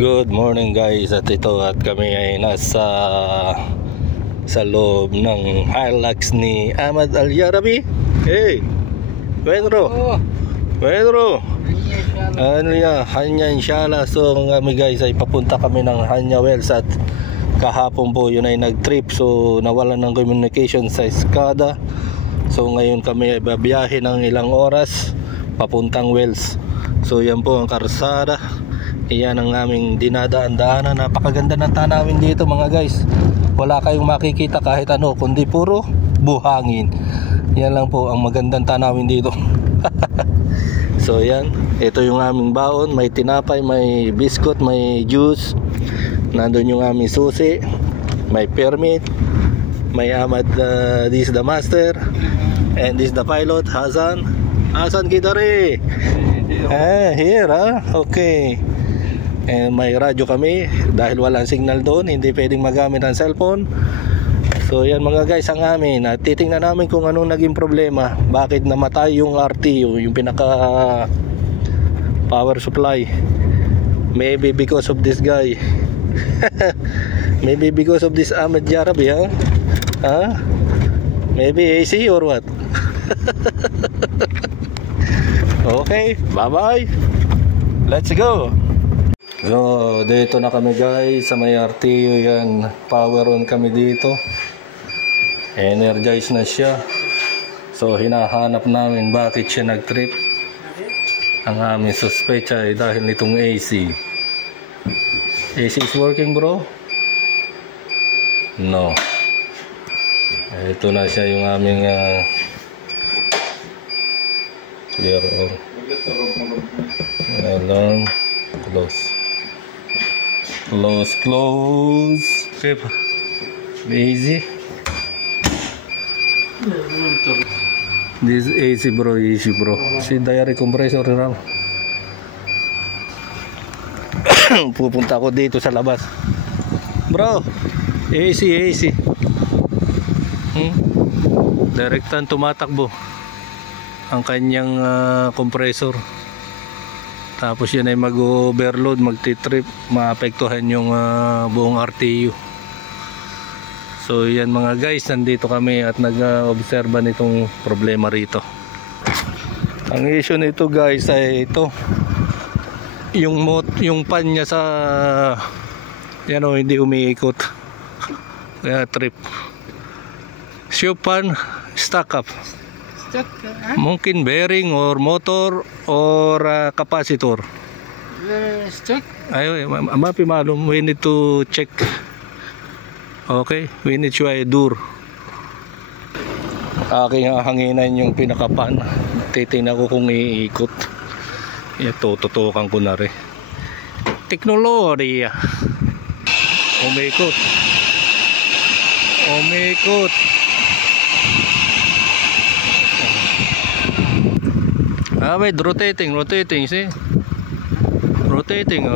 Good morning guys, at kami ay nasa sa loob ng Hilux ni Ahmad Al-Yarabi. Hey, Pedro. Hanya inshallah. So kami guys ay papunta kami ng Hanya Wells, at kahapon po yun ay nag-trip, so nawalan ng communication sa Escada. So ngayon kami ay babiyahe ng ilang oras papuntang Wells. So yan po ang karsada. Iyan ang aming dinadaan-daanan. Napakaganda ng tanawin dito mga guys. Wala kayong makikita kahit ano, kundi puro buhangin. Yan lang po ang magandang tanawin dito. So yan, ito yung aming baon. May tinapay, may biscuit, may juice. Nandun yung aming susi. May permit. May Ahmad, this is the master. And this is the pilot, Hasan. Hasan Kidari. Here okay. And may radyo kami dahil walang signal doon, hindi pwedeng magamit ang cellphone. So yan mga guys ang amin, at titingnan namin kung anong naging problema, bakit namatay yung RTU, yung pinaka power supply. Maybe because of this guy. Maybe because of this Ahmad Yarabi, huh? Maybe AC or what? Okay, bye bye. Let's go. So dito na kami guys sa may RTU. Yan, power on kami dito. Energize na siya. So hinahanap namin bakit siya nag-trip. Ang aming suspecha ay dahil nitong AC. AC is working bro? No. Ito na siya yung aming clear on. Alarm. Close. Okay. Easy. This AC bro, easy bro. Si diary compressor raw. Pupunta ako dito sa labas. Bro, AC. Direktan tumatakbo ang kanyang compressor. Tapos yun ay mag-overload, magti-trip, maapektuhan yung buong RTU. So yan mga guys, nandito kami at nag-obserba nitong problema rito. Ang issue nito guys ay ito, yung pan niya sa yan o, hindi umiikot, kaya trip. Shoe pan stuck up. Mungkin bearing or motor or capacitor. Check. Ayo, mapi malum, we need to check. Okay, we need to do. Aking hanginan yung pinakapan. Titingnan ko kung iikot. Ito, tutukan ko na rin. Teknolohiya. Umikot. Wait, rotating, see? Rotating,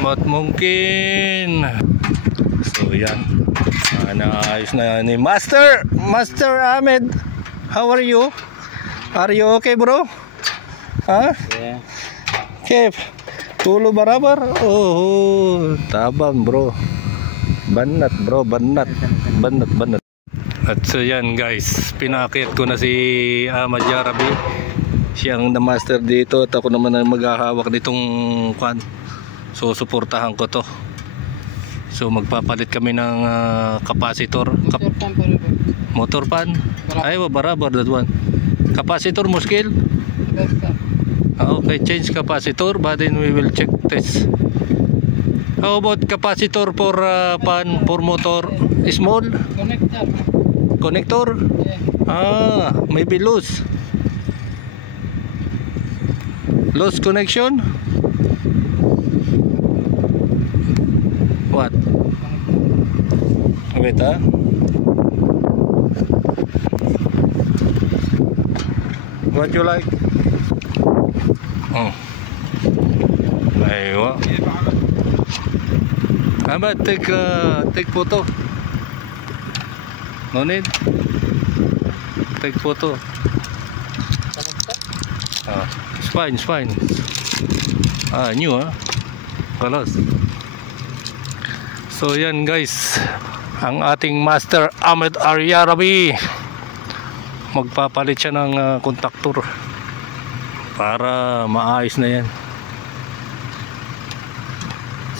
But mungkin. So yan. Naayos na ni Master Ahmed. How are you? Are you okay bro? Huh? Yeah. Kef, tulo barabar? Oh, tabang bro. Banat bro, banat. At so yan guys, pinakit ko na si Ahmad Yarabi. Siyang na master dito, at ako naman ang maghahawak nitong kwan. So suportahan ko to. So magpapalit kami ng capacitor. Motor pan? Ay, barabar that one. Capacitor muskil? Okay, change capacitor, but then we will check test. How about capacitor for pan, for motor? Small? Connector? Yeah. Maybe loose. Loose connection? What? Wait What you like? Aywa. Ahmad, take photo. No need. take photo. It's fine, it's fine. New kalas. So yan guys, ang ating master Ahmed Aryarabi, magpapalit siya ng contactor para maayos na yan.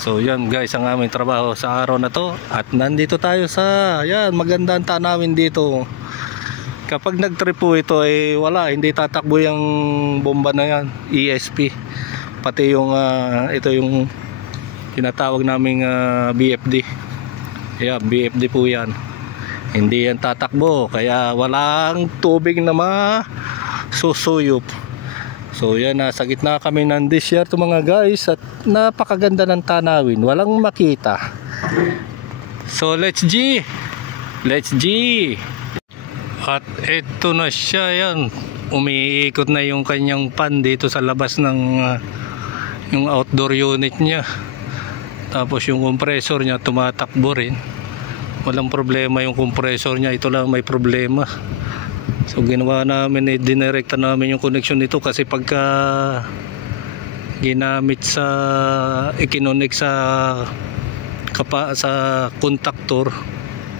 So yan guys, ang aming trabaho sa araw na to. At nandito tayo sa magandang tanawin dito. Kapag nag-trip po ito ay hindi tatakbo yung bomba na yan, ESP. Pati yung ito yung tinatawag naming BFD. BFD po yan. Hindi yan tatakbo, kaya walang tubig na masusuyop. So yan, nasa gitna kami ng desert mga guys, at napakaganda ng tanawin, walang makita. So let's G. At ito na siya, yan umiikot na yung kanyang pan dito sa labas ng yung outdoor unit niya. Tapos yung compressor niya tumatakbo rin, walang problema yung compressor niya, ito lang may problema. So ginawa namin, dinirekta namin yung connection nito, kasi pagka ginamit sa ikinonek sa contactor,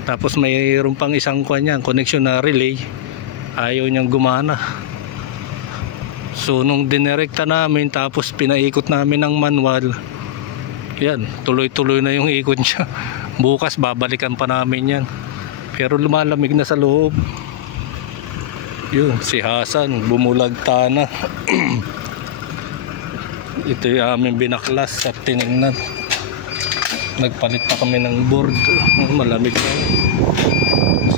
tapos mayroon pang isang connection na relay, ayaw niyang gumana. So nung dinirekta namin tapos pinaikot namin ng manual, yan, tuloy-tuloy na yung ikot niya. Bukas babalikan pa namin yan, pero lumalamig na sa loob. Yun, si Hasan bumulagta na. Ito yung aming binaklas at tinignan. Nagpalit pa kami ng board, malamig na.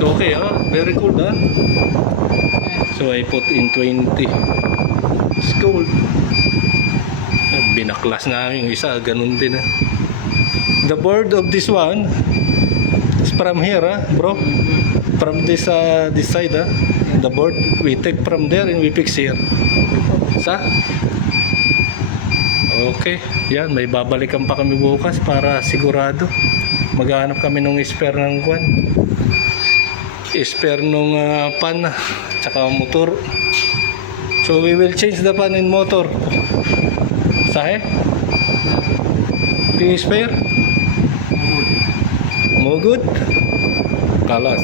So okay, very cool So I put in 20. It's cold. Binaklas na yung isa, ganun din The board of this one is from here, bro. From this side, the board we take from there and we fix here. Okay, yan, may babalikan pa kami bukas para sigurado. Maghanap kami nung spare ng spare nung pan tsaka motor. So we will change the pan and motor. The spare? Mo good? Kalas.